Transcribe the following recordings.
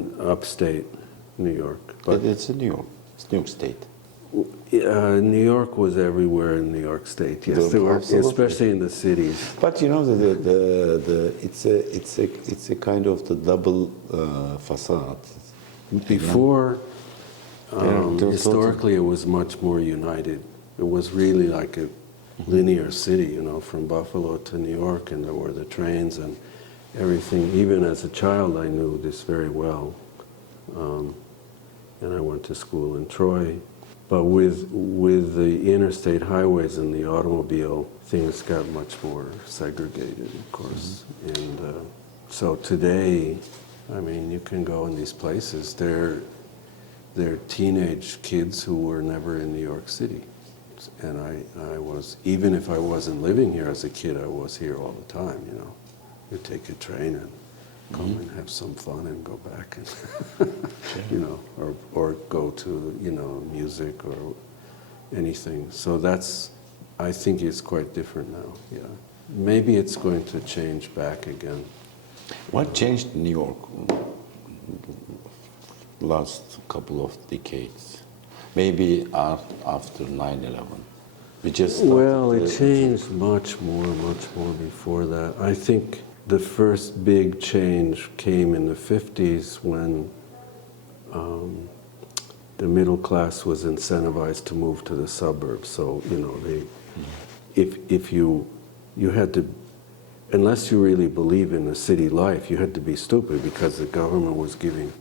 in upstate New York. But it's in New York. It's New York State. New York was everywhere in New York State. Yes, there were, especially in the cities. But you know, it's a kind of the double facade. Before, historically, it was much more united. It was really like a linear city, you know, from Buffalo to New York, and there were the trains and everything. Even as a child, I knew this very well. And I went to school in Troy. But with the interstate highways and the automobile, things got much more segregated, of course. And so today, I mean, you can go in these places. They're teenage kids who were never in New York City. And I was, even if I wasn't living here as a kid, I was here all the time, you know. You take a train and come and have some fun and go back, and you know, or go to, you know, music or anything. So that's, I think it's quite different now, yeah. Maybe it's going to change back again. What changed in New York last couple of decades? Maybe after 9/11. We just well, it changed much more before that. I think the first big change came in the 50s when the middle class was incentivized to move to the suburbs. So, you know, if you had to, unless you really believe in the city life, you had to be stupid because the government was giving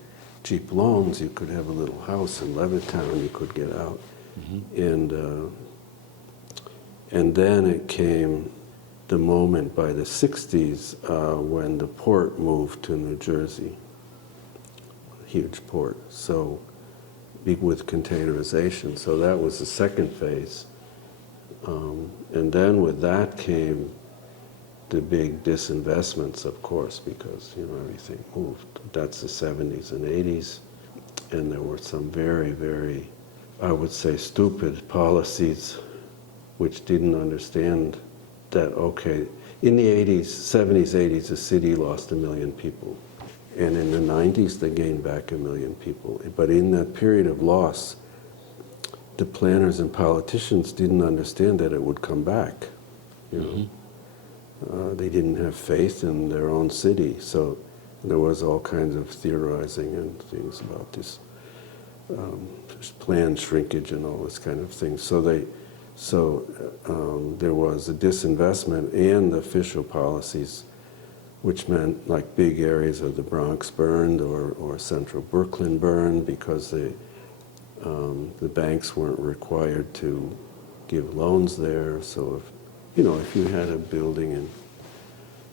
cheap loans. You could have a little house in Levittown, you could get out. And then it came the moment by the 60s when the port moved to New Jersey, huge port, so with containerization. So that was the second phase. And then with that came the big disinvestments, of course, because, you know, everything moved. That's the 70s and 80s. And there were some very, very, I would say, stupid policies which didn't understand that, okay, in the 80s, 70s, 80s, the city lost 1 million people. And in the 90s, they gained back 1 million people. But in that period of loss, the planners and politicians didn't understand that it would come back. You know? They didn't have faith in their own city. So there was all kinds of theorizing and things about this planned shrinkage and all this kind of thing. So there was a disinvestment and official policies, which meant like big areas of the Bronx burned or central Brooklyn burned because the banks weren't required to give loans there. So if you had a building in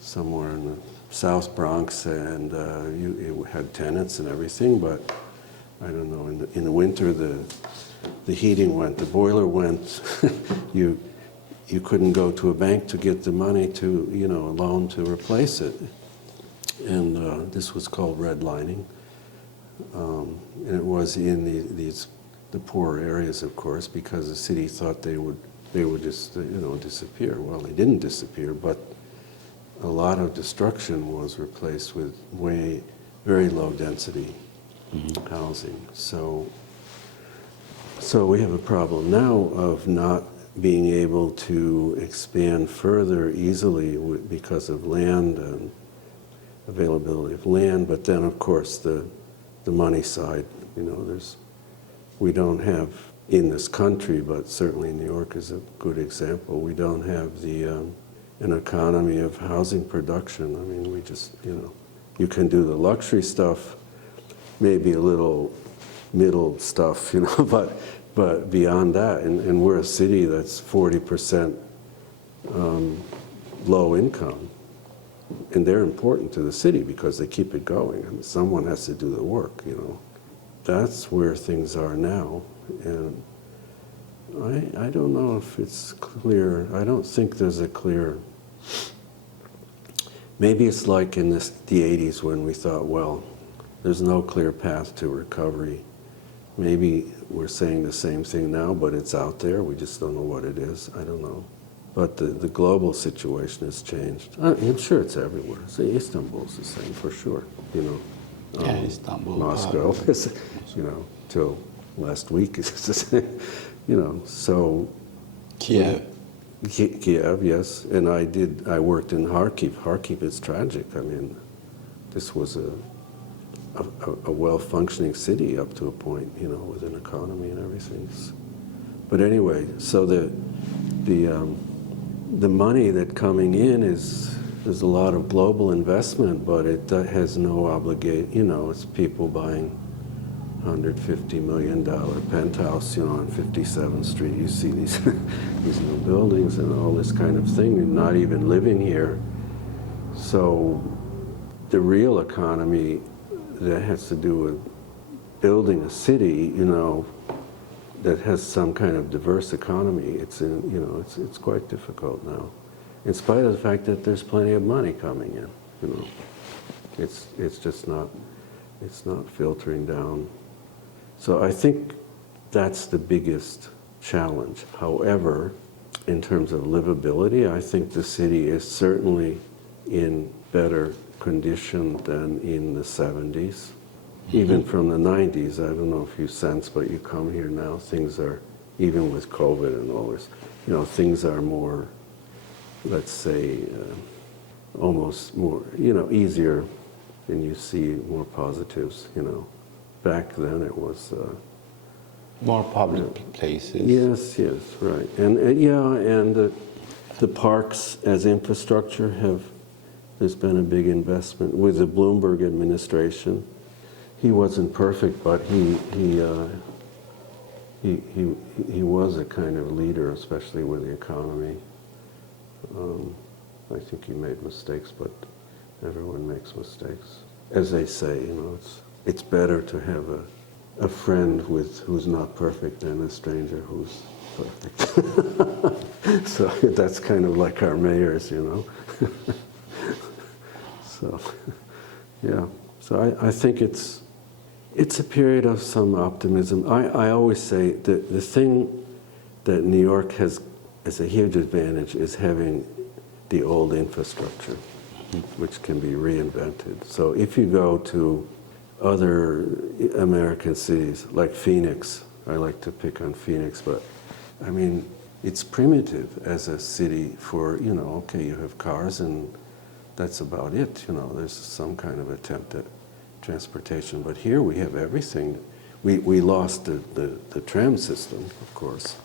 somewhere in the South Bronx and it had tenants and everything, but I don't know, in the winter the heating went, the boiler went, you couldn't go to a bank to get the money to, you know, a loan to replace it. And this was called redlining. And it was in the poorer areas, of course, because the city thought they would just, you know, disappear. Well, they didn't disappear, but a lot of destruction was replaced with very low density housing. So we have a problem now of not being able to expand further easily because of land and availability of land, but then of course the money side, you know, we don't have in this country, but certainly New York is a good example, we don't have an economy of housing production. I mean, we just, you know, you can do the luxury stuff, maybe a little middle stuff, you know, but beyond that, and we're a city that's 40% low income, and they're important to the city because they keep it going. I mean, someone has to do the work, you know. That's where things are now, and I don't know if it's clear. I don't think there's a clear. Maybe it's like in the 80s when we thought, well, there's no clear path to recovery. Maybe we're saying the same thing now, but it's out there. We just don't know what it is. I don't know. But the global situation has changed. I'm sure it's everywhere. See, Istanbul's the same for sure, you know. Istanbul, Moscow, you know, till last week. You know, so Kiev. Kiev, yes, and I worked in Kharkiv. Kharkiv is tragic. I mean, this was a well-functioning city up to a point, you know, with an economy and everything. But anyway, so the money that coming in there's a lot of global investment, but it has no obligation. You know, it's people buying $150 million penthouse, you know, on 57th Street. You see these these new buildings and all this kind of thing, and not even living here. So the real economy that has to do with building a city, you know, that has some kind of diverse economy, it's quite difficult now, in spite of the fact that there's plenty of money coming in. You know, it's just not filtering down. So I think that's the biggest challenge. However, in terms of livability, I think the city is certainly in better condition than in the 70s. Even from the 90s, I don't know if you sense, but you come here now, things are, even with COVID and all this, you know, things are more, let's say, almost more, you know, easier, and you see more positives, you know. Back then it was... More public places. Yes, right. And the parks as infrastructure there's been a big investment with the Bloomberg administration. He wasn't perfect, but he was a kind of leader, especially with the economy. I think he made mistakes, but everyone makes mistakes. As they say, you know, it's better to have a friend who's not perfect than a stranger who's perfect. So that's kind of like our mayors, you know. So, yeah. So I think it's a period of some optimism. I always say that the thing that New York has as a huge advantage is having the old infrastructure, which can be reinvented. So if you go to other American cities, like Phoenix, I like to pick on Phoenix, but I mean, it's primitive as a city for, you know, okay, you have cars and that's about it, you know, there's some kind of attempt at transportation, but here we have everything. We lost the tram system, of course,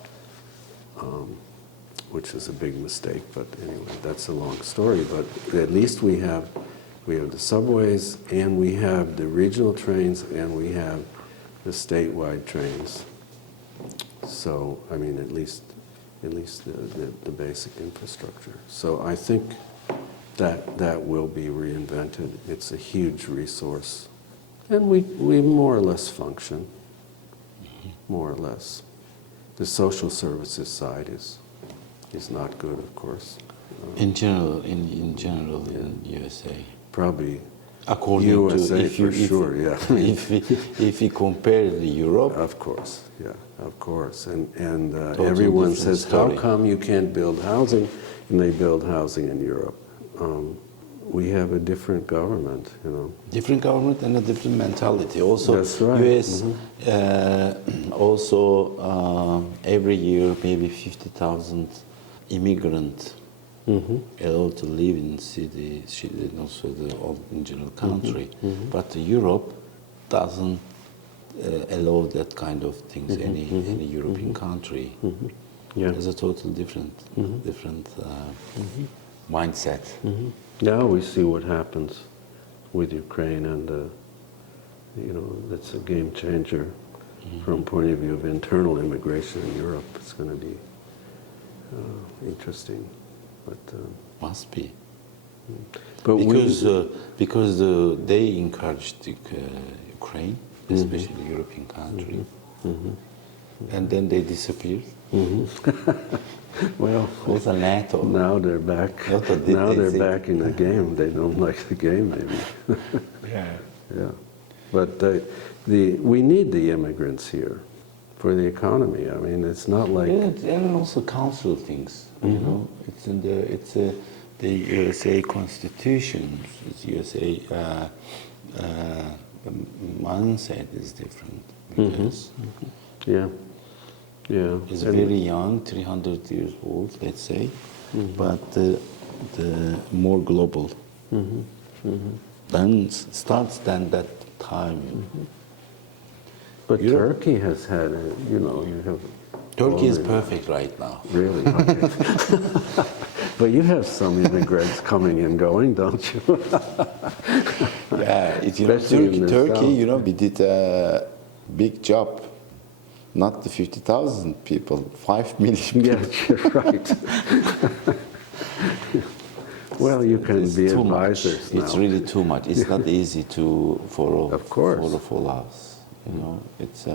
which is a big mistake, but anyway, that's a long story, but at least we have the subways, and we have the regional trains, and we have the statewide trains. So, I mean, at least the basic infrastructure. So I think that will be reinvented. It's a huge resource. And we more or less function, more or less. The social services side is not good, of course. In general, in USA. Probably according USA to sure, yeah. if we compare the Europe, of course, yeah, of course, and totally everyone says, story. how come you can't build housing, and they build housing in Europe? We have a different government, you know. Different government and a different mentality. Also, that's right. US also every year maybe 50,000 immigrants. Allowed to live in city and also the original country, but Europe doesn't allow that kind of things. Any European country has a total different mindset. Now we see what happens with Ukraine, and you know, that's a game changer from point of view of internal immigration in Europe. It's going to be interesting. But, must be, but because they encouraged Ukraine, especially European country, and then they disappeared. Well, also NATO. Now they're back. Now they're back in the game. They don't like the game, maybe. Yeah. But we need the immigrants here for the economy. I mean, it's not like and also council things. You know, it's in the USA Constitution. It's USA the mindset is different because Yeah, yeah. it's very young, 300 years old, let's say, but the more global. Then starts then that time. But Europe- Turkey has had, you know, you have. Turkey is already- perfect right now. Really? Okay. But you have some immigrants coming and going, don't you? Yeah, Especially in the Turkey, south. you know, we did a big job. Not the 50,000 people, 5 million Yeah, people. you're right. Well, you can It's be too much. advisors now. It's really too much. It's not easy for Of course. us. You know, it's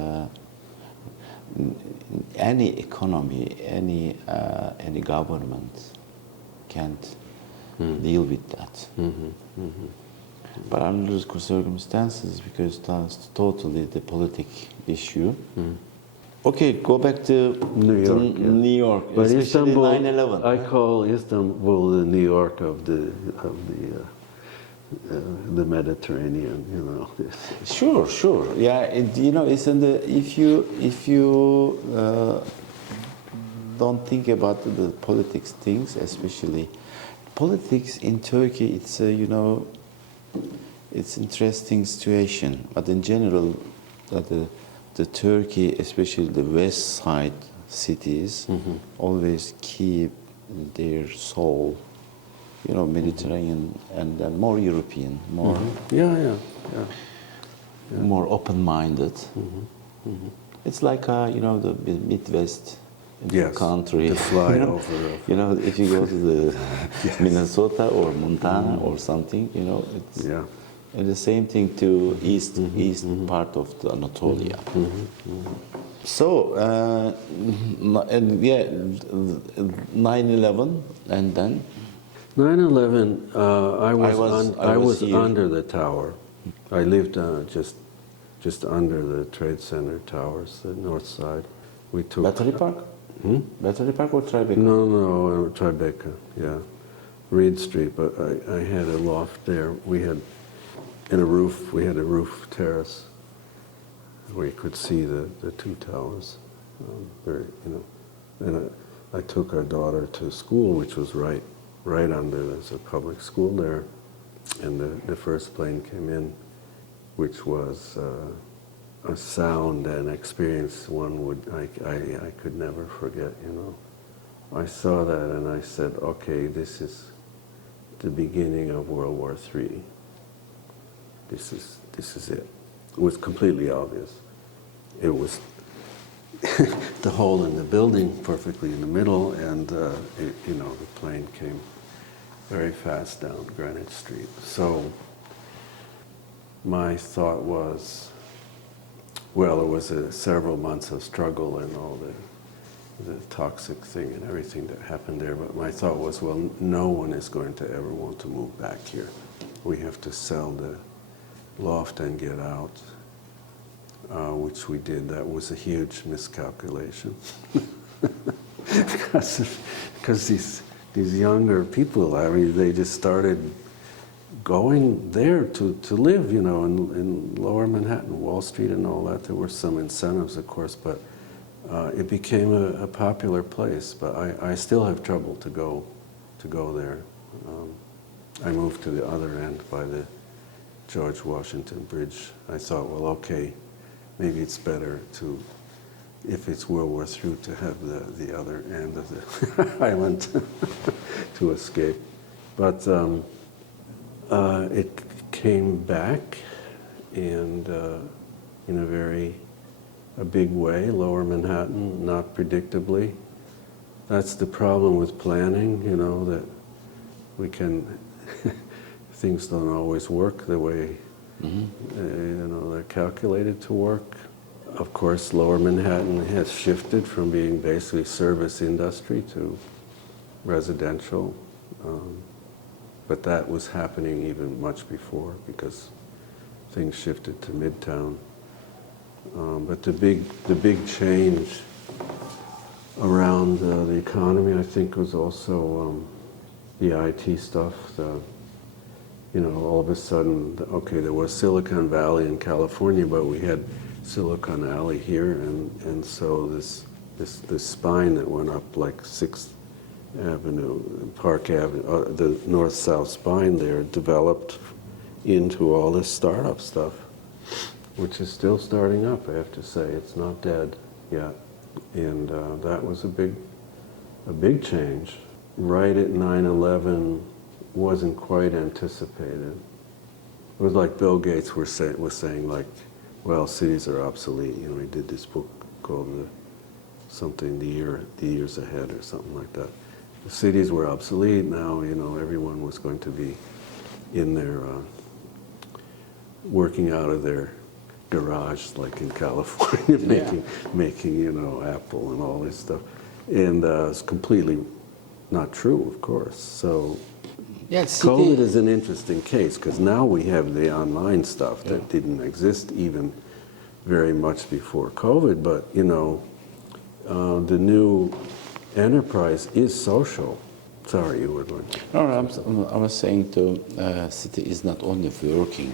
any economy, any government can't deal with that. But under circumstances, because that's totally the politic issue. Okay, go back to New York, yeah. New York, But especially Istanbul, 9/11. I call Istanbul the New York of the Mediterranean. You know. Sure. Yeah, you know, it's in the if you don't think about the politics things, especially politics in Turkey, it's you know, it's interesting situation. But in general, the Turkey, especially the west side cities, always keep their soul, you know, Mediterranean and then more European, more Yeah. more open-minded. It's like you know, the Midwest Yes, country. the flyover of- You know, if you go to the Minnesota or Montana or something, you know, it's Yeah. and the same thing to east part of the Anatolia. So and yeah, 9/11 and then 9/11. I I was was here. under the tower. I lived just under the Trade Center towers, the north side. We took Battery Park? Battery Park or Tribeca? No, Tribeca, yeah. Reed Street, but I had a loft there. We had a roof terrace where you could see the two towers. Very, you know. And I took our daughter to school, which was right under, there's a public school there. And the first plane came in, which was a sound and experience I could never forget, you know. I saw that and I said, okay, this is the beginning of World War III. This is it. It was completely obvious. It was the hole in the building perfectly in the middle, and you know, the plane came very fast down Greenwich Street. So my thought was, well, it was several months of struggle and all the toxic thing and everything that happened there. But my thought was, well, no one is going to ever want to move back here. We have to sell the loft and get out, which we did. That was a huge miscalculation. because these younger people, I mean, they just started going there to live, you know, in Lower Manhattan, Wall Street and all that. There were some incentives, of course, but it became a popular place. But I still have trouble to go there. I moved to the other end by the George Washington Bridge. I thought, well, okay, maybe it's better to, if it's World War III, to have the other end of the island to escape. But it came back, and in a big way, Lower Manhattan, not predictably. That's the problem with planning, you know, that we can, things don't always work the way, you know, they're calculated to work. Of course, Lower Manhattan has shifted from being basically service industry to residential. But that was happening even much before because things shifted to Midtown. But the big change around the economy, I think, was also the IT stuff. you know, all of a sudden, okay, there was Silicon Valley in California, but we had Silicon Alley here, and so this spine that went up like 6th Avenue, Park Avenue, the north-south spine there developed into all this startup stuff, which is still starting up, I have to say. It's not dead yet. And that was a big change. Right at 9/11 wasn't quite anticipated. It was like Bill Gates was saying like, well, cities are obsolete. You know, he did this book called The Years Ahead or something like that. The cities were obsolete now, you know, everyone was going to be in their, working out of their garage, like in California, making, you know, Apple and all this stuff. And it's completely not true, of course. So COVID is an interesting case, because now we have the online stuff that didn't exist even very much before COVID, but, you know, the new enterprise is social. Sorry, you were going to. No, I was saying city is not only working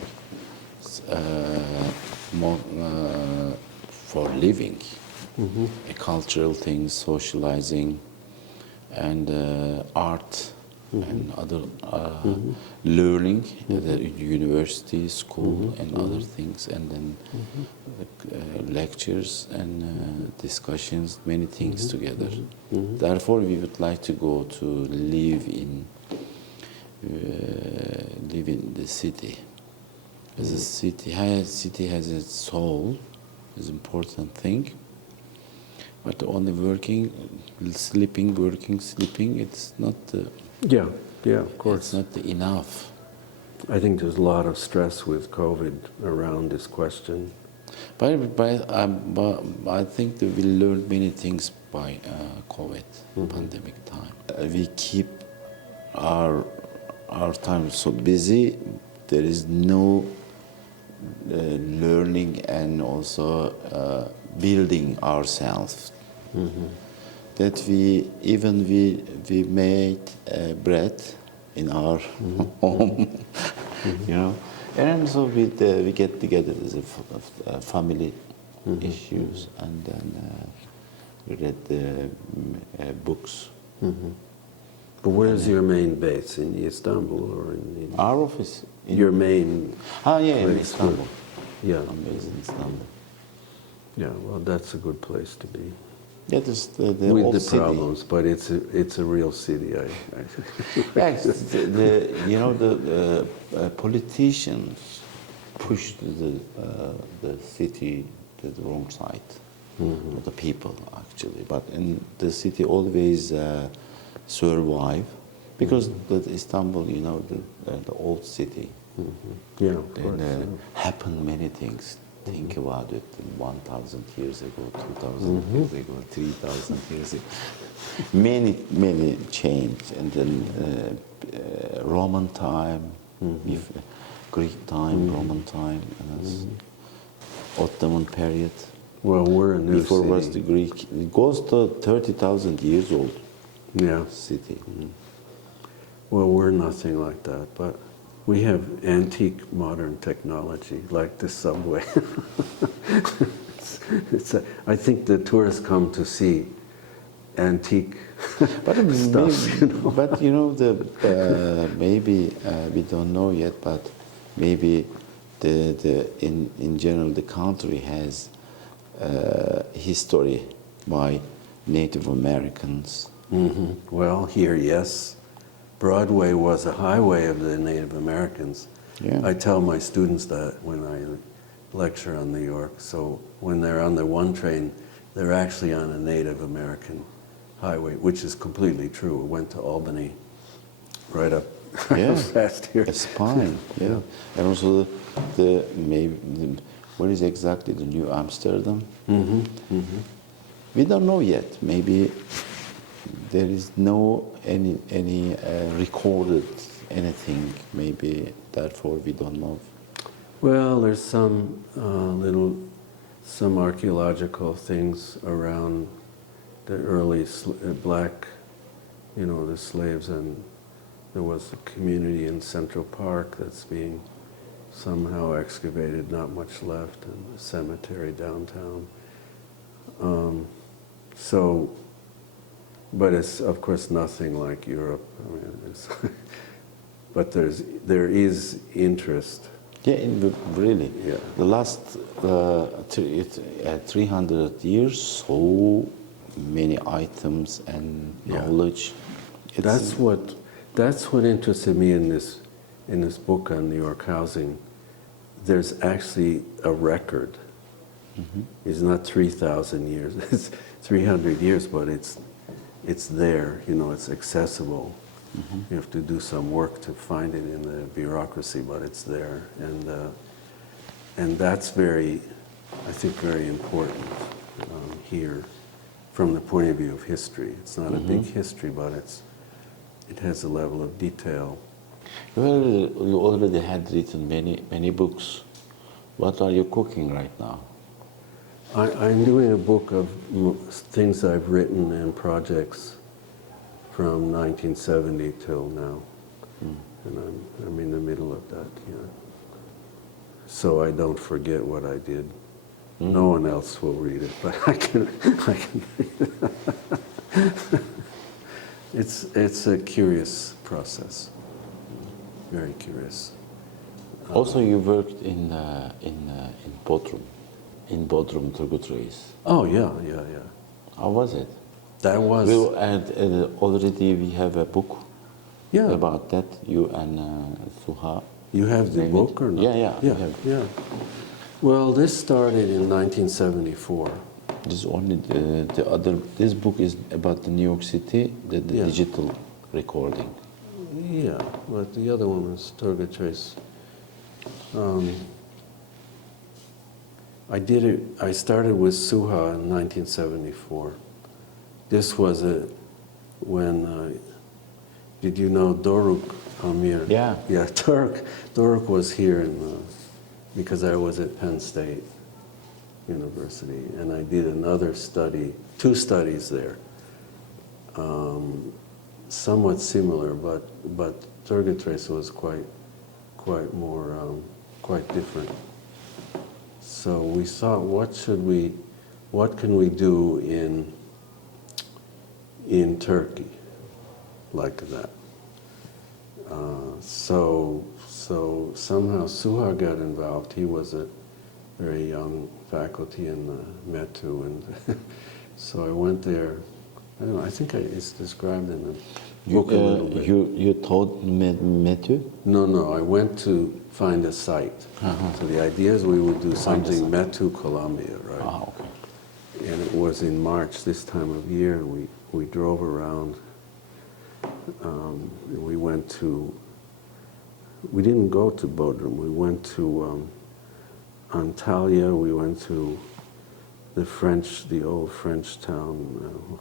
more, for living, cultural things, socializing, and art, and other learning at the university, school, and other things, and then lectures and discussions, many things together. Therefore, we would like to go to live in the city. As a city has its soul, is important thing. But only working, sleeping, working, sleeping, it's not. Yeah, of course. It's not enough. I think there's a lot of stress with COVID around this question. But I think that we learned many things by COVID pandemic time. We keep our time so busy. There is no learning and also building ourselves. That we made bread in our home, you know, and so we get together as a family issues, and then we read the books. But where's your main base? In Istanbul or in Our office. Your main in Istanbul. Yeah. I'm based in Istanbul. Yeah, well, that's a good place to be. Yeah, this the With old the city. problems, but it's a real city. Yes, you know, the politicians pushed the city to the wrong side, the people actually. But in the city always survive, because the Istanbul, you know, the old city. Yeah, of course. And happened many things. Think about it, 1,000 years ago, 2,000 years ago, 3,000 years ago. Many changed. And then Roman time, Greek time, Roman time, Ottoman period. Well, we're a new Before city. was the Greek. It goes to 30,000 years old. Yeah. City. Well, we're nothing like that, but we have antique modern technology, like the subway. I think the tourists come to see antique stuff. But you know, maybe we don't know yet, but maybe in general the country has history by Native Americans. Well, here, yes. Broadway was a highway of the Native Americans. Yeah. I tell my students that when I lecture on New York. So when they're on the one train, they're actually on a Native American highway, which is completely true. It went to Albany, right up past here. A spine, yeah. And also what is exactly the New Amsterdam? We don't know yet. Maybe there is no any recorded anything. Maybe therefore we don't know. Well, there's some some archaeological things around the early black, you know, the slaves and There was a community in Central Park that's being somehow excavated, not much left, and a cemetery downtown. But it's of course nothing like Europe. I mean, but there is interest. Yeah, really. Yeah. The last 300 years, so many items and knowledge. That's what interested me in this book on New York housing. There's actually a record. It's not 3,000 years. It's 300 years, but it's there. You know, it's accessible. You have to do some work to find it in the bureaucracy, but it's there, and that's I think, very important here, from the point of view of history. It's not a big history, but it has a level of detail. Well, you already had written many books. What are you cooking right now? I'm doing a book of things I've written and projects from 1970 till now, and I'm in the middle of that. Yeah. So I don't forget what I did. No one else will read it, but I can read it. It's a curious process, very curious. Also, you worked in Bodrum, Turgutreis. Oh yeah. How was it? That was. Already we have a book about that. You and Suha. You have the book or not? Yeah. Well, this started in 1974. This only the other. This book is about the New York City, the digital recording. Yeah, but the other one was Turgutreis. I started with Suha in 1974. This was when, did you know Doruk Amir? Yeah. Yeah, Doruk was here because I was at Penn State University, and I did another study, 2 studies there. Somewhat similar, but Turgutreis was quite different. So we thought, what can we do in Turkey like that? So somehow Suha got involved. He was a very young faculty in METU, and so I went there. I don't know, I think it's described in the book a little bit. You taught METU? No, I went to find a site. So the idea is we would do something METU Columbia, right? Okay. And it was in March, this time of year, and we drove around. We went to, we didn't go to Bodrum, we went to Antalya, we went to the old French town.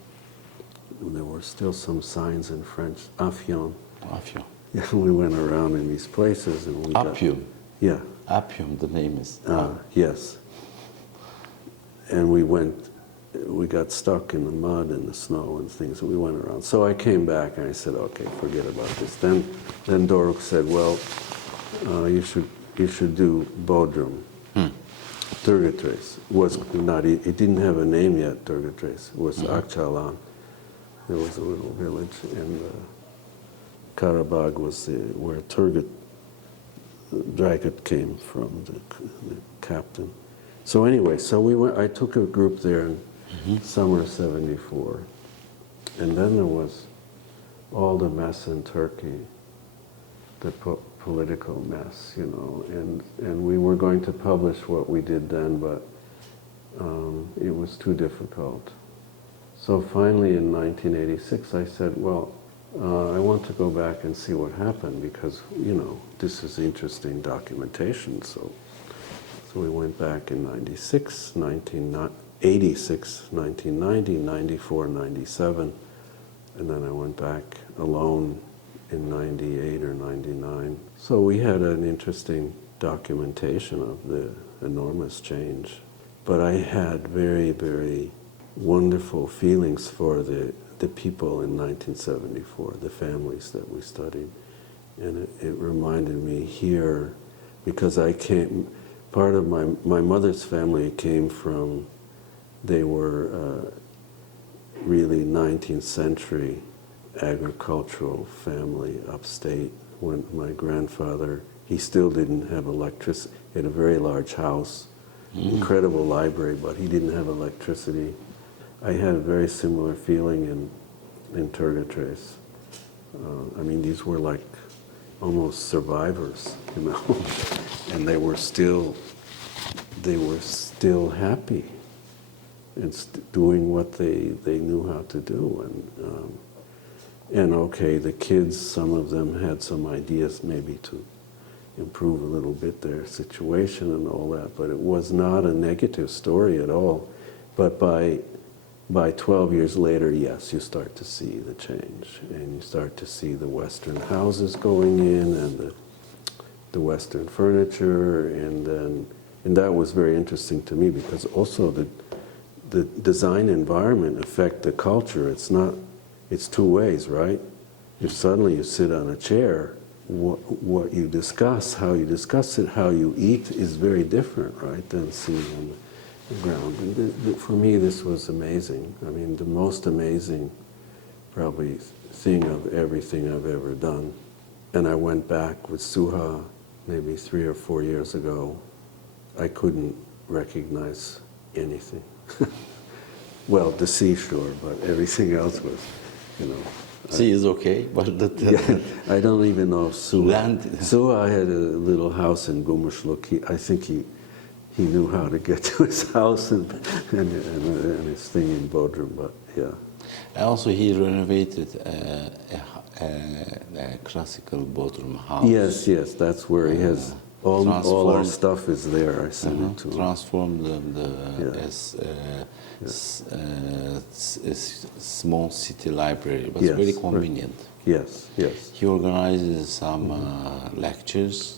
There were still some signs in French, Avcioglu. Yeah, we went around in these places and we Appium. Yeah. Appium, the name is. Yes. And we got stuck in the mud and the snow and things, and we went around. So I came back and I said, okay, forget about this. Then Doruk said, well, you should do Bodrum. Turgutreis was not, it didn't have a name yet, Turgutreis. It was Avcioglu. There was a little village, and Karabag was where Turgutreis came from, the captain. So anyway, I took a group there in summer '74, and then there was all the mess in Turkey, the political mess, you know, and we were going to publish what we did then, but it was too difficult. So finally in 1986 I said, well, I want to go back and see what happened because, you know, this is interesting documentation. So we went back in 96, 1986, 1990, 94, 97, and then I went back alone in 98 or 99. So we had an interesting documentation of the enormous change. But I had very, very wonderful feelings for the people in 1974, the families that we studied. And it reminded me here, because I came, part of my mother's family came from, they were really 19th century agricultural family upstate. When my grandfather, he still didn't have electricity. He had a very large house, incredible library, but he didn't have electricity. I had a very similar feeling in Turgutreis. I mean, these were like almost survivors, you know, and they were still happy and doing what they knew how to do. And okay, the kids, some of them had some ideas maybe to improve a little bit their situation and all that, but it was not a negative story at all. But by 12 years later, yes, you start to see the change, and you start to see the Western houses going in, and the Western furniture, and that was very interesting to me, because also the design environment affect the culture. It's two ways, right? If suddenly you sit on a chair, what you discuss, how you discuss it, how you eat is very different, right, than sitting on the ground. And for me, this was amazing. I mean, the most amazing, probably, thing of everything I've ever done. And I went back with Suha maybe 3 or 4 years ago. I couldn't recognize anything. Well, the seashore, but everything else was, you know. Sea is okay, but Yeah, I don't even know if Suha. Land. Suha had a little house in Gümüşlük. I think he knew how to get to his house and his thing in Bodrum, but yeah. Also, he renovated a classical Bodrum house. Yes, that's where he has all our stuff is there. I sent it to him. Transformed Yeah. as a small city library. It was Yes, very right. convenient. Yes. He organizes some lectures.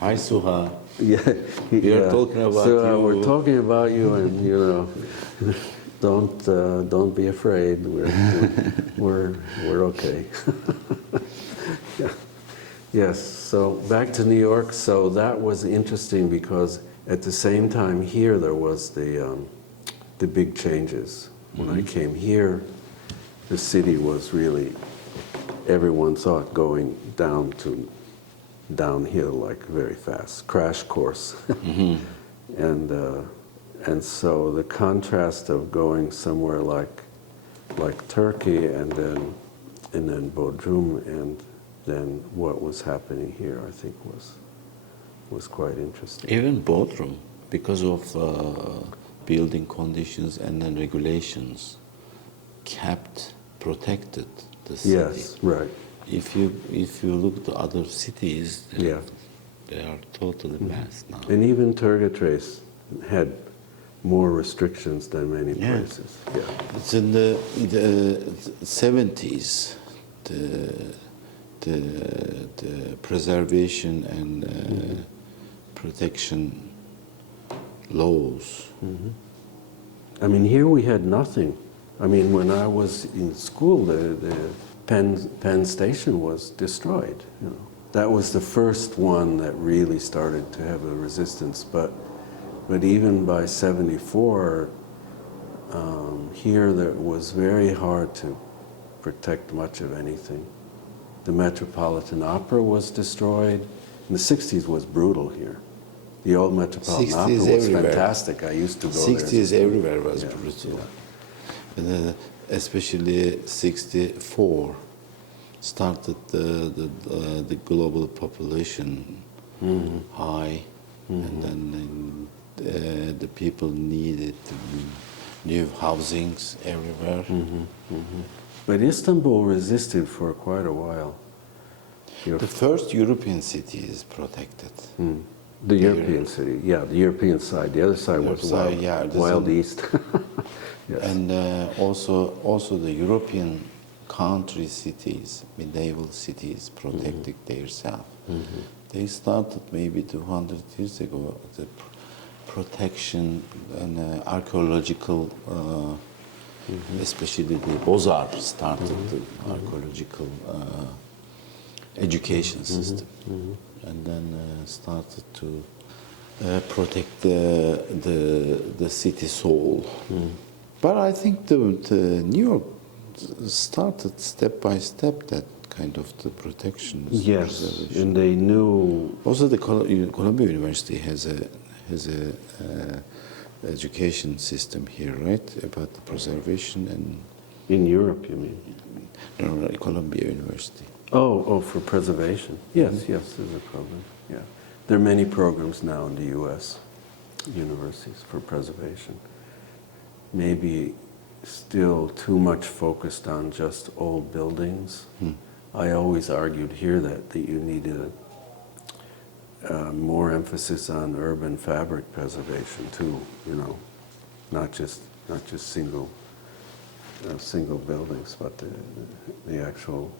Hi, Suha. Yeah, We are talking about so, you. We're talking about you, and you know, don't be afraid. We're okay. Yeah. Yes. So back to New York. So that was interesting, because at the same time here there was the big changes. When I came here, the city was really, everyone thought, going downhill like very fast, crash course. And so the contrast of going somewhere like Turkey and then Bodrum, and then what was happening here, I think was quite interesting. Even Bodrum, because of building conditions and then regulations, protected the city. Yes, right. If you look at the other cities, Yeah. they are totally messed now. And even Turgutreis had more restrictions than many Yeah. places. Yeah. It's in the 70s, the preservation and protection laws. I mean, here we had nothing. I mean, when I was in school, the Penn Station was destroyed. You know, that was the first one that really started to have a resistance. But even by '74, here it was very hard to protect much of anything. The Metropolitan Opera was destroyed. In the '60s was brutal here. The old Metropolitan Opera was everywhere. fantastic. I used to go 60s there. everywhere was Yeah, brutal. yeah. And then especially 64 started the global population high, and then the people needed new housings everywhere. But Istanbul resisted for quite a while. The first European city is protected. The European city, yeah, the European side. The other side was side, wild, yeah, wild east. Yes. And also the European country cities, medieval cities, protected themselves. They started maybe 200 years ago, the protection and archaeological, especially the Bozar started the archaeological education system, and then started to protect the city soul. But I think the New York started step by step that kind of the protection. Yes, preservation. and they knew. Also, the Columbia University has a education system here, right? About the preservation and. In Europe, you mean? No, Columbia University. Oh, for preservation. Yes, yes, there's a program. Yeah, there are many programs now in the U.S. universities for preservation. Maybe still too much focused on just old buildings. I always argued here that you needed more emphasis on urban fabric preservation too. You know, not just single buildings, but the actual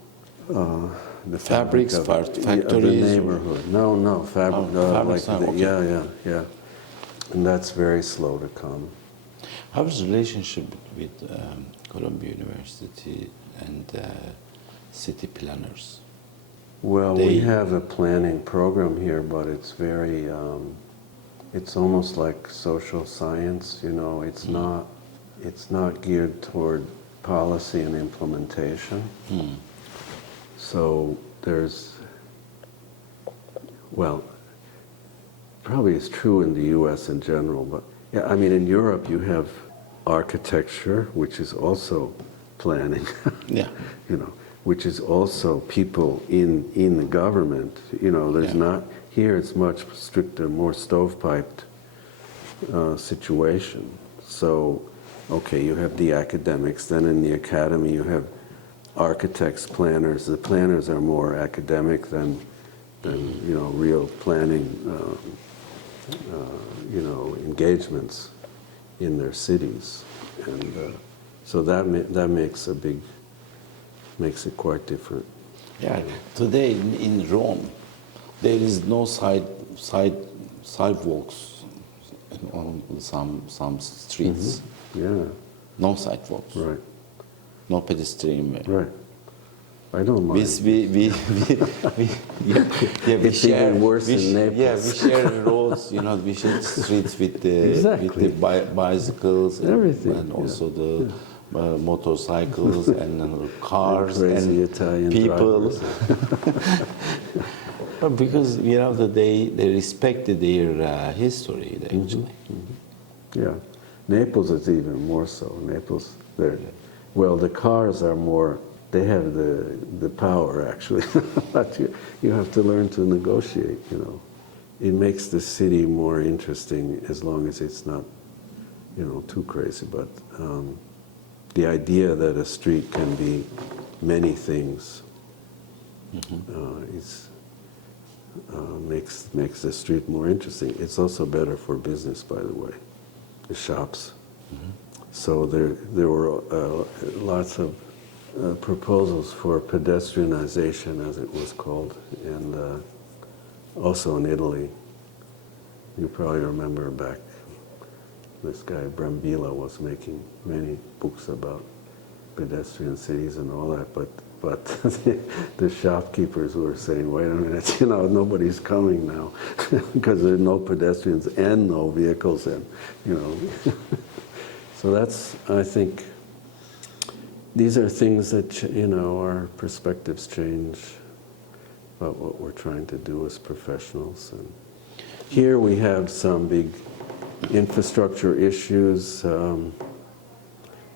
the fabrics, factories, the neighborhood. No, fabric. fabrics, okay. Yeah, and that's very slow to come. How's the relationship with Columbia University and city planners? Well, we have a planning program here, but it's very, it's almost like social science, you know, it's not geared toward policy and implementation. So there's, well, probably it's true in the US in general, but yeah, I mean, in Europe you have architecture, which is also planning, Yeah. you know, which is also people in the government. You know, there's not, here it's much stricter, more stovepiped situation. So, okay, you have the academics, then in the academy you have architects, planners. The planners are more academic than you know, real planning, you know, engagements in their cities. And so that makes it quite different. Yeah. Today in Rome, there is no sidewalks on some streets. Yeah, No sidewalks. right, No pedestrian way. right. I don't mind. We It's even worse in Naples. Yeah, we share roads, you know, we share streets with the bicycles Everything, and also the motorcycles and cars Crazy and Italian people. drivers. But because you know that they respected their history actually. Yeah, Naples is even more so. Naples, well, the cars are more. They have the power actually, but you have to learn to negotiate. You know, it makes the city more interesting as long as it's not, you know, too crazy. But the idea that a street can be many things makes the street more interesting. It's also better for business, by the way, the shops. So there were lots of proposals for pedestrianization, as it was called, and also in Italy. You probably remember back, this guy Brambilla was making many books about pedestrian cities and all that, but the shopkeepers were saying, wait a minute, you know, nobody's coming now because there are no pedestrians and no vehicles, and, you know. So that's, I think, these are things that, you know, our perspectives change about what we're trying to do as professionals. And here we have some big infrastructure issues.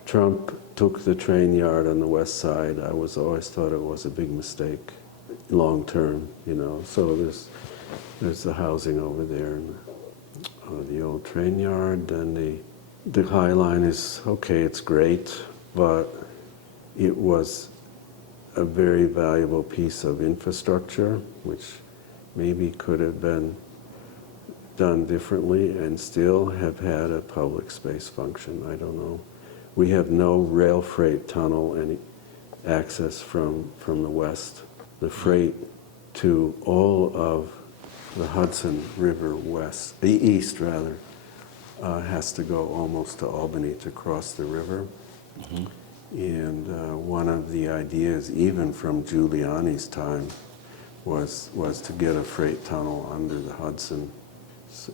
Trump took the train yard on the west side. I always thought it was a big mistake, long term, you know. So there's the housing over there, and the old train yard, and the High Line is okay. It's great, but it was a very valuable piece of infrastructure, which maybe could have been done differently and still have had a public space function. I don't know. We have no rail freight tunnel any access from the west. The freight to all of the Hudson River west, the east rather, has to go almost to Albany to cross the river. And one of the ideas, even from Giuliani's time, was to get a freight tunnel under the Hudson,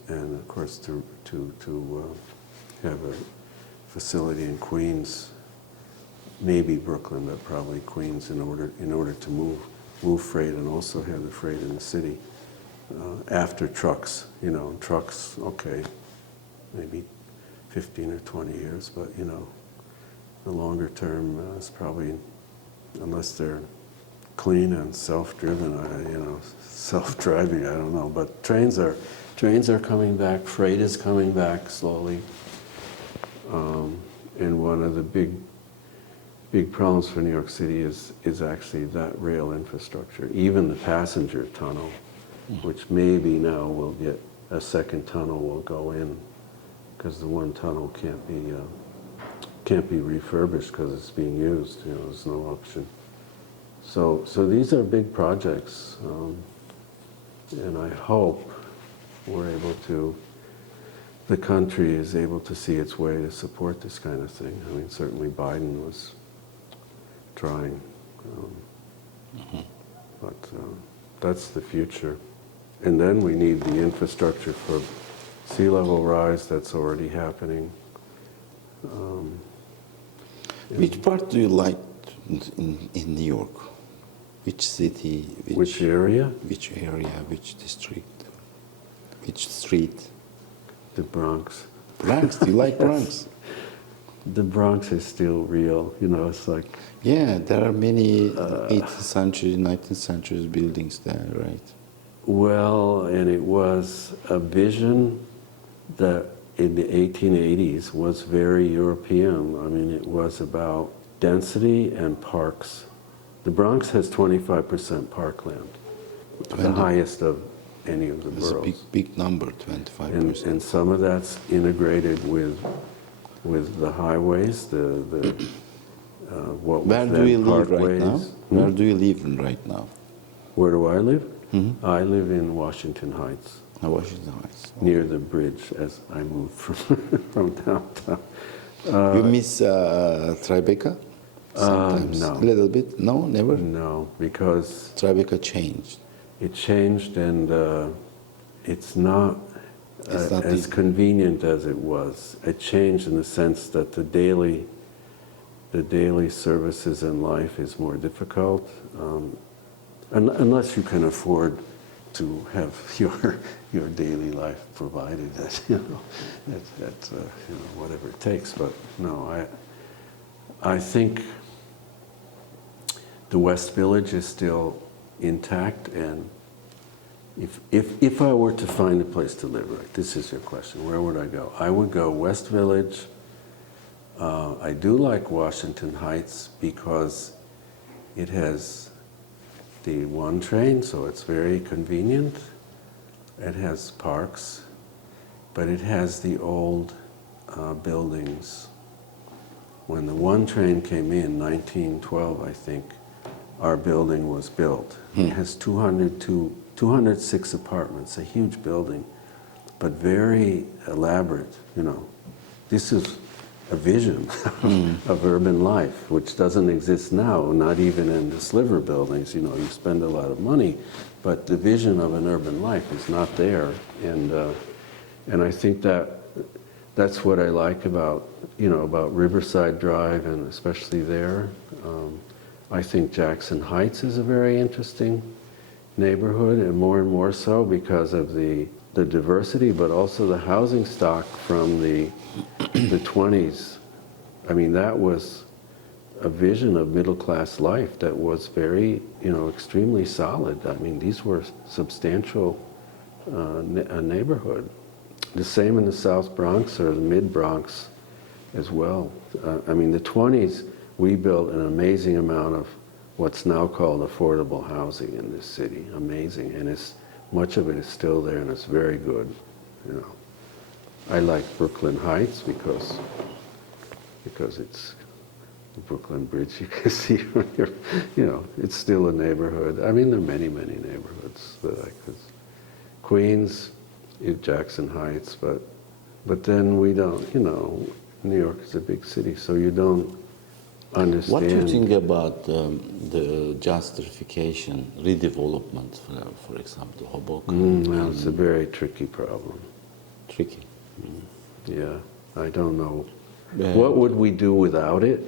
and of course to have a facility in Queens, maybe Brooklyn, but probably Queens, in order to move freight and also have the freight in the city. After trucks, trucks, okay, maybe 15 or 20 years, but the longer term is probably, unless they're clean and self-driven, self-driving, I don't know. But trains are coming back, freight is coming back slowly. And one of the big problems for New York City is actually that rail infrastructure. Even the passenger tunnel, which maybe now will get a second tunnel will go in, because the one tunnel can't be refurbished because it's being used. There's no option. So these are big projects, and I hope the country is able to see its way to support this kind of thing. I mean, certainly Biden was trying, but that's the future. And then we need the infrastructure for sea level rise that's already happening. Which part do you like in New York? Which city? Which area? Which area? Which district? Which street? The Bronx. Bronx? Do you like Bronx? The Bronx is still real. It's like... Yeah, there are many 18th century, 19th century buildings there, right? Well, and it was a vision that in the 1880s was very European. I mean, it was about density and parks. The Bronx has 25% parkland, the highest of any of the boroughs. It's a big number, 25%. And some of that's integrated with the highways, what was Where do then you live right parkways. now? Where do you live right now? Where do I live? I live in Washington Heights. Washington Heights. Near the bridge as I moved from downtown. You miss Tribeca? Sometimes. No. A little bit? No, never? No, because Tribeca changed. it changed, and it's not as easy. convenient as it was. It changed in the sense that the daily services in life is more difficult, unless you can afford to have your daily life provided. That whatever it takes. But no, I think the West Village is still intact, and if I were to find a place to live, right, this is your question, where would I go? I would go West Village. I do like Washington Heights because it has the one train, so it's very convenient. It has parks, but it has the old buildings. When the one train came in, 1912, I think, our building was built. It has 206 apartments, a huge building, but very elaborate. This is a vision of urban life, which doesn't exist now, not even in the sliver buildings. You spend a lot of money, but the vision of an urban life is not there. And I think that's what I like about Riverside Drive, and especially there. I think Jackson Heights is a very interesting neighborhood, and more so because of the diversity, but also the housing stock from the 20s. I mean, that was a vision of middle-class life that was very, extremely solid. I mean, these were substantial a neighborhood. The same in the South Bronx or the Mid-Bronx as well. I mean, the 20s, we built an amazing amount of what's now called affordable housing in this city. Amazing. And much of it is still there, and it's very good. I like Brooklyn Heights because it's the Brooklyn Bridge. You can see from here, it's still a neighborhood. I mean, there are many, many neighborhoods that I could. Queens, Jackson Heights, but then we don't. New York is a big city, so you don't understand. What do you think about the gentrification, redevelopment, for example, Hoboken? That's a very tricky problem. Tricky. Yeah, I don't know. What would we do without it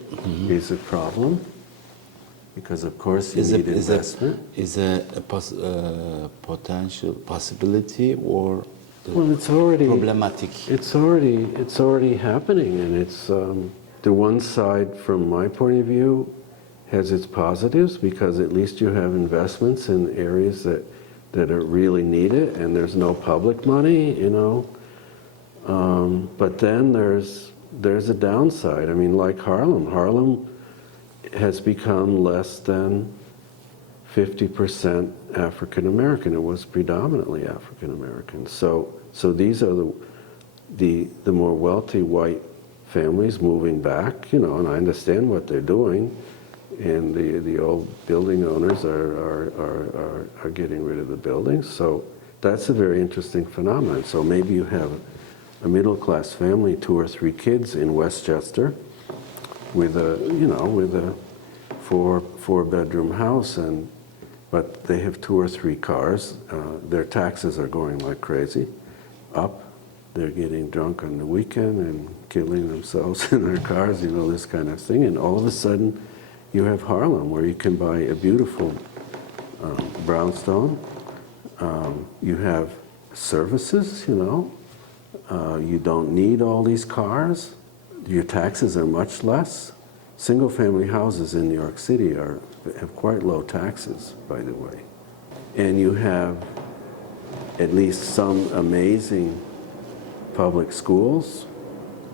is a problem, because of course you need investment. Is a potential possibility or It's already problematic? It's already happening, and it's the one side, from my point of view, has its positives, because at least you have investments in areas that are really needed, and there's no public money, you know. But then there's a downside. I mean, like Harlem. Harlem has become less than 50% African American. It was predominantly African American. So these are the more wealthy white families moving back, you know, and I understand what they're doing. And the old building owners are getting rid of the buildings. So that's a very interesting phenomenon. So maybe you have a middle-class family, 2 or 3 kids in Westchester, with a 4-bedroom house, but they have 2 or 3 cars. Their taxes are going like crazy up. They're getting drunk on the weekend and killing themselves in their cars, you know, this kind of thing. And all of a sudden, you have Harlem, where you can buy a beautiful brownstone. You have services, you know. You don't need all these cars. Your taxes are much less. Single-family houses in New York City have quite low taxes, by the way. And you have at least some amazing public schools,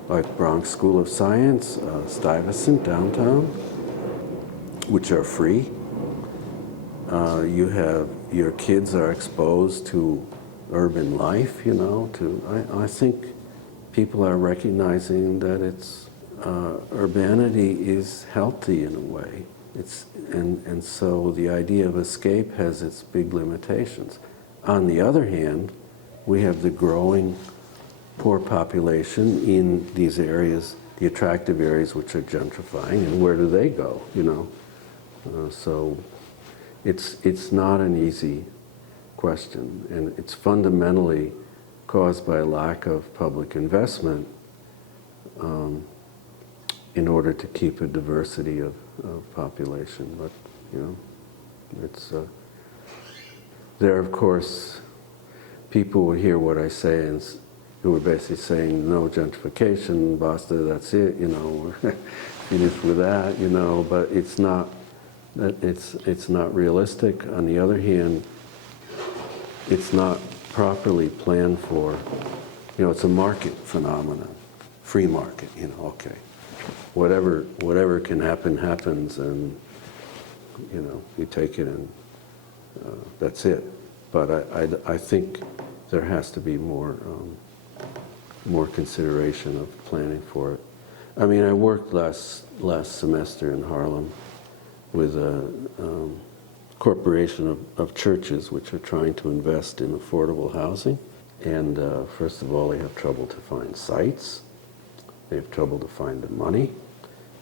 like Bronx School of Science, Stuyvesant downtown, which are free. Your kids are exposed to urban life, you know. I think people are recognizing that urbanity is healthy in a way. And so the idea of escape has its big limitations. On the other hand, we have the growing poor population in these areas, the attractive areas which are gentrifying, and where do they go, you know? So it's not an easy question, and it's fundamentally caused by a lack of public investment in order to keep a diversity of population. But, you know, it's there are, of course, people who hear what I say and who are basically saying no gentrification, basta, that's it, you know, we're finished with that, you know. But it's not realistic. On the other hand, it's not properly planned for. You know, it's a market phenomenon, free market. You know, okay, whatever can happen happens, and you know, you take it and that's it. But I think there has to be more consideration of planning for it. I mean, I worked last semester in Harlem with a corporation of churches which are trying to invest in affordable housing. And first of all, they have trouble to find sites. They have trouble to find the money.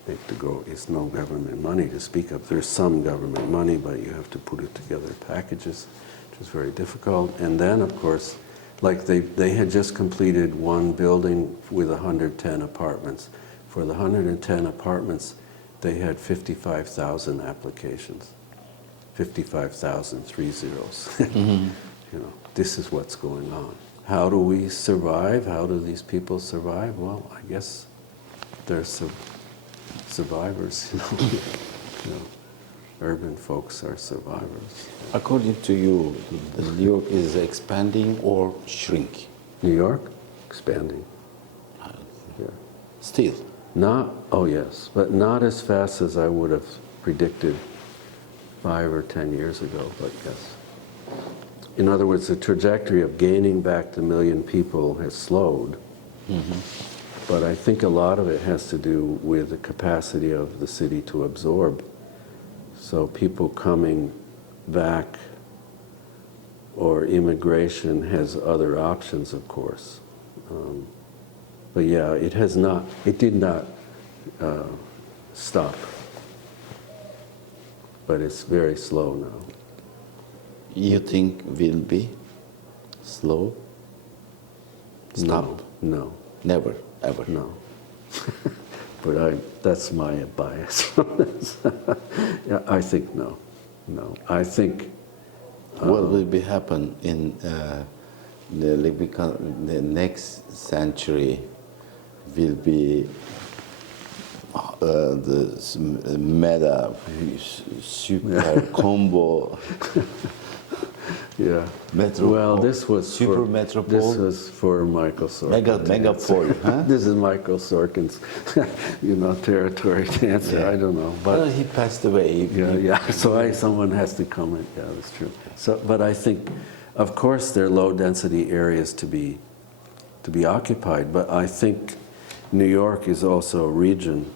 They have to go, it's no government money to speak of. There's some government money, but you have to put it together packages, which is very difficult. And then, of course, like they had just completed one building with 110 apartments. For the 110 apartments, they had 55,000 applications. 55,000, 3 zeros. You know, this is what's going on. How do we survive? How do these people survive? Well, I guess they're survivors, you know. You know, urban folks are survivors. According to you, New York is expanding or shrinking? New York? Expanding. Yeah. Still? Not, oh yes, but not as fast as I would have predicted 5 or 10 years ago, but yes. In other words, the trajectory of gaining back the 1 million people has slowed. But I think a lot of it has to do with the capacity of the city to absorb. So people coming back, or immigration has other options, of course. But yeah, it did not stop but it's very slow now. You think will be slow? Stop? No, Never, ever. no. But that's my bias. Yeah, I think no. I think What will be happen in the next century will be the meta super combo. yeah. Metropole. Well, this was super for, metropole. This was for Michael Sorkin. Megapole, huh? This is Michael Sorkin's, territory to answer. Yeah. I don't know, but Well, he passed away. yeah. So someone has to comment. Yeah, that's true. So, but I think, of course, there are low-density areas to be occupied. But I think New York is also a region,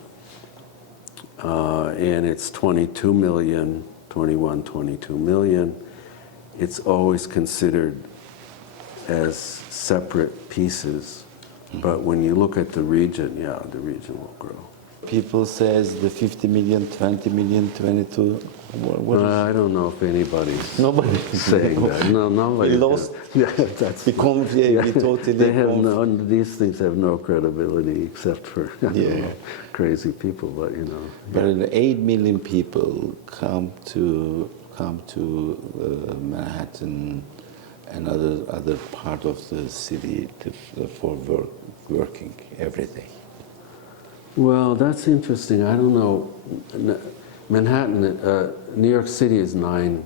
and it's 22 million, 21, 22 million. It's always considered as separate pieces, but when you look at the region, the region will grow. People says the 50 million, 20 million, 22. What I don't know if anybody's Nobody saying that. No, nobody. We lost. Yeah, that's. We totally. They have these things have no credibility except for crazy people, but But 8 million people come to Manhattan and other part of the city for working every day. Well, that's interesting. I don't know. Manhattan, New York City is 9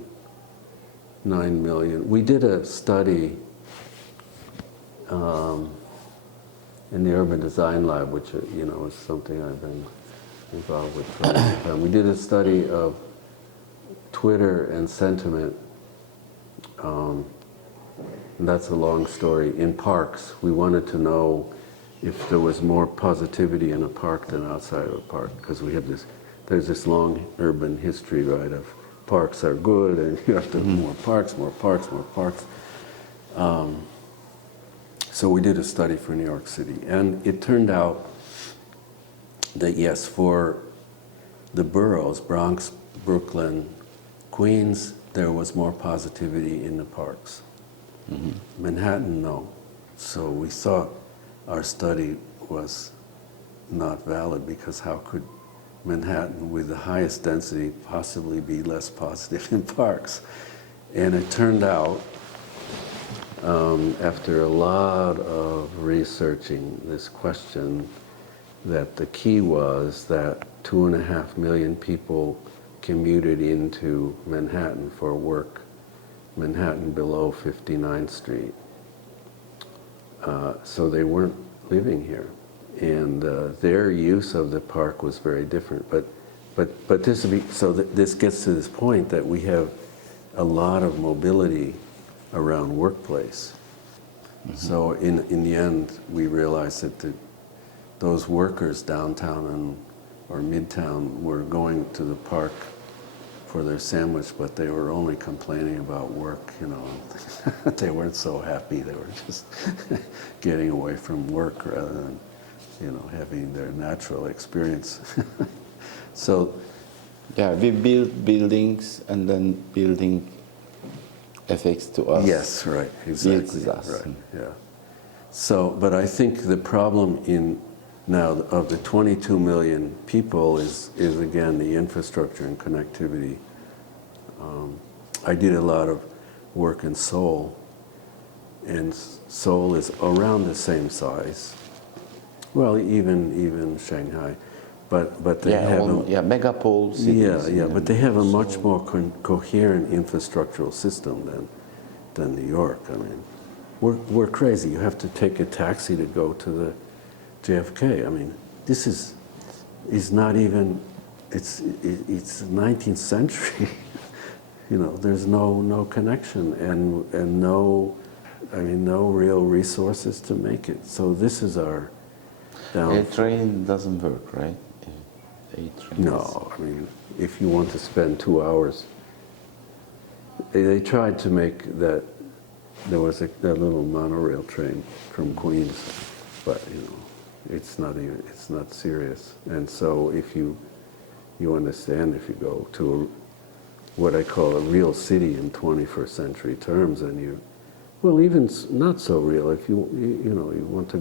million. We did a study in the Urban Design Lab, which is something I've been involved with for a long time. We did a study of Twitter and sentiment. And that's a long story. In parks, we wanted to know if there was more positivity in a park than outside of a park, because there's this long urban history, right, of parks are good and you have to have more parks, more parks, more parks. So we did a study for New York City, and it turned out that yes, for the boroughs, Bronx, Brooklyn, Queens, there was more positivity in the parks. Manhattan, no. So we thought our study was not valid, because how could Manhattan, with the highest density, possibly be less positive in parks? And it turned out, after a lot of researching this question, that the key was that 2.5 million people commuted into Manhattan for work, Manhattan below 59th Street. So they weren't living here, and their use of the park was very different. But this gets to this point that we have a lot of mobility around workplace. So in the end, we realized that those workers downtown or midtown were going to the park for their sandwich, but they were only complaining about work, They weren't so happy. They were just getting away from work rather than, having their natural experience. So, we build buildings, and then building affects to us. yes, right, exactly, Builds us. right, yeah. So, but I think the problem now of the 22 million people is again the infrastructure and connectivity. I did a lot of work in Seoul, and Seoul is around the same size. Well, even Shanghai, but they have megapole cities. but they have a much more coherent infrastructural system than New York. I mean, we're crazy. You have to take a taxi to go to the JFK. I mean, this is not even. It's 19th century. There's no connection and no real resources to make it. So this is our downfall. A train doesn't work, right? No, I mean, if you want to spend 2 hours, they tried to make that. There was that little monorail train from Queens, but it's not serious. And so if you understand, if you go to what I call a real city in 21st century terms, and you, well, even not so real. If you want to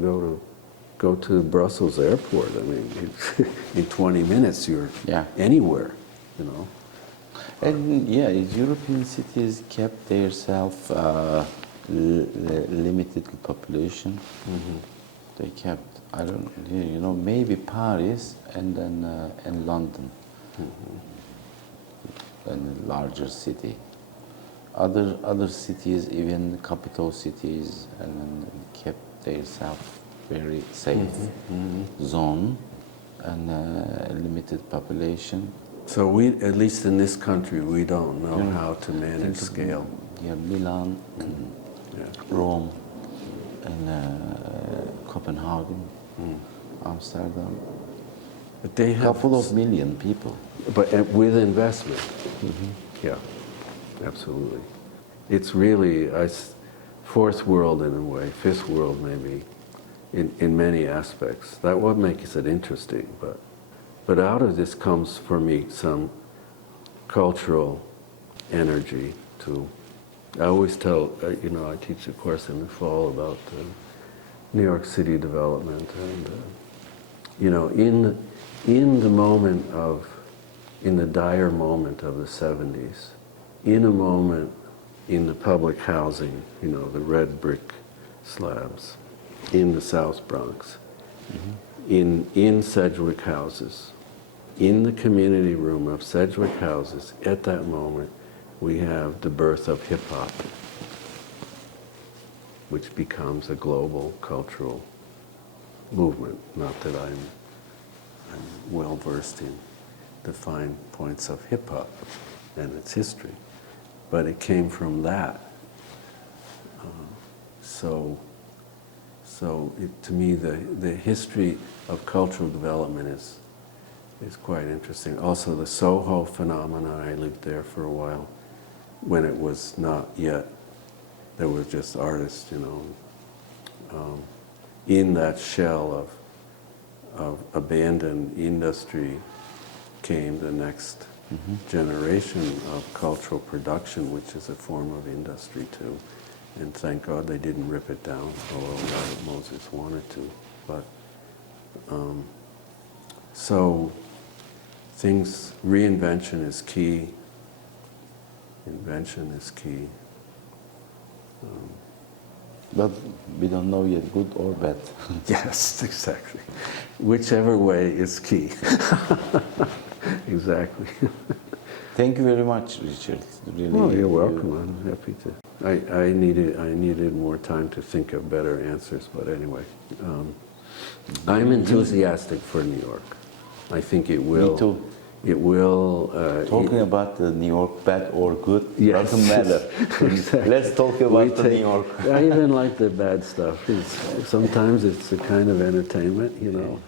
go to Brussels airport, I mean, in 20 minutes you're anywhere, you know. And yeah, European cities kept their limited population. Mm-hmm. They kept, I don't, you know, maybe Paris and then and London, and a larger city. Other cities, even capital cities, and then kept themselves very safe zone and limited population. So we, at least in this country, we don't know how to manage scale. Yeah, Milan and Rome and Copenhagen, Amsterdam. But they have A couple of million people. But with investment. Yeah, absolutely. It's really fourth world in a way, fifth world maybe, in many aspects. That's what makes it interesting. But out of this comes for me some cultural energy too. I always tell, you know, I teach a course in the fall about New York City development, and you know, in the moment of, in the dire moment of the 70s, in a moment in the public housing, you know, the red brick slabs, in the South Bronx, in Sedgwick houses, in the community room of Sedgwick houses, at that moment, we have the birth of hip-hop, which becomes a global cultural movement. Not that I'm well-versed in the fine points of hip-hop and its history, but it came from that. To me, the history of cultural development is quite interesting. Also, the Soho phenomena, I lived there for a while, when it was not yet, there was just artists, you know. In that shell of abandoned industry came the next generation of cultural production, which is a form of industry too. And thank God they didn't rip it down, although Moses wanted to. But so reinvention is key. Invention is key. But we don't know yet, good or bad. Yes, exactly. Whichever way is key. Exactly. Thank you very much, Richard. Really, Oh, you're welcome. I'm happy to. I needed more time to think of better answers, but anyway, I'm enthusiastic for New York. I think it will. Me too. It will. Talking about the New York, bad or good, Yes. doesn't matter. Exactly. Let's talk about the New York. I even like the bad stuff. Sometimes it's a kind of entertainment, you know.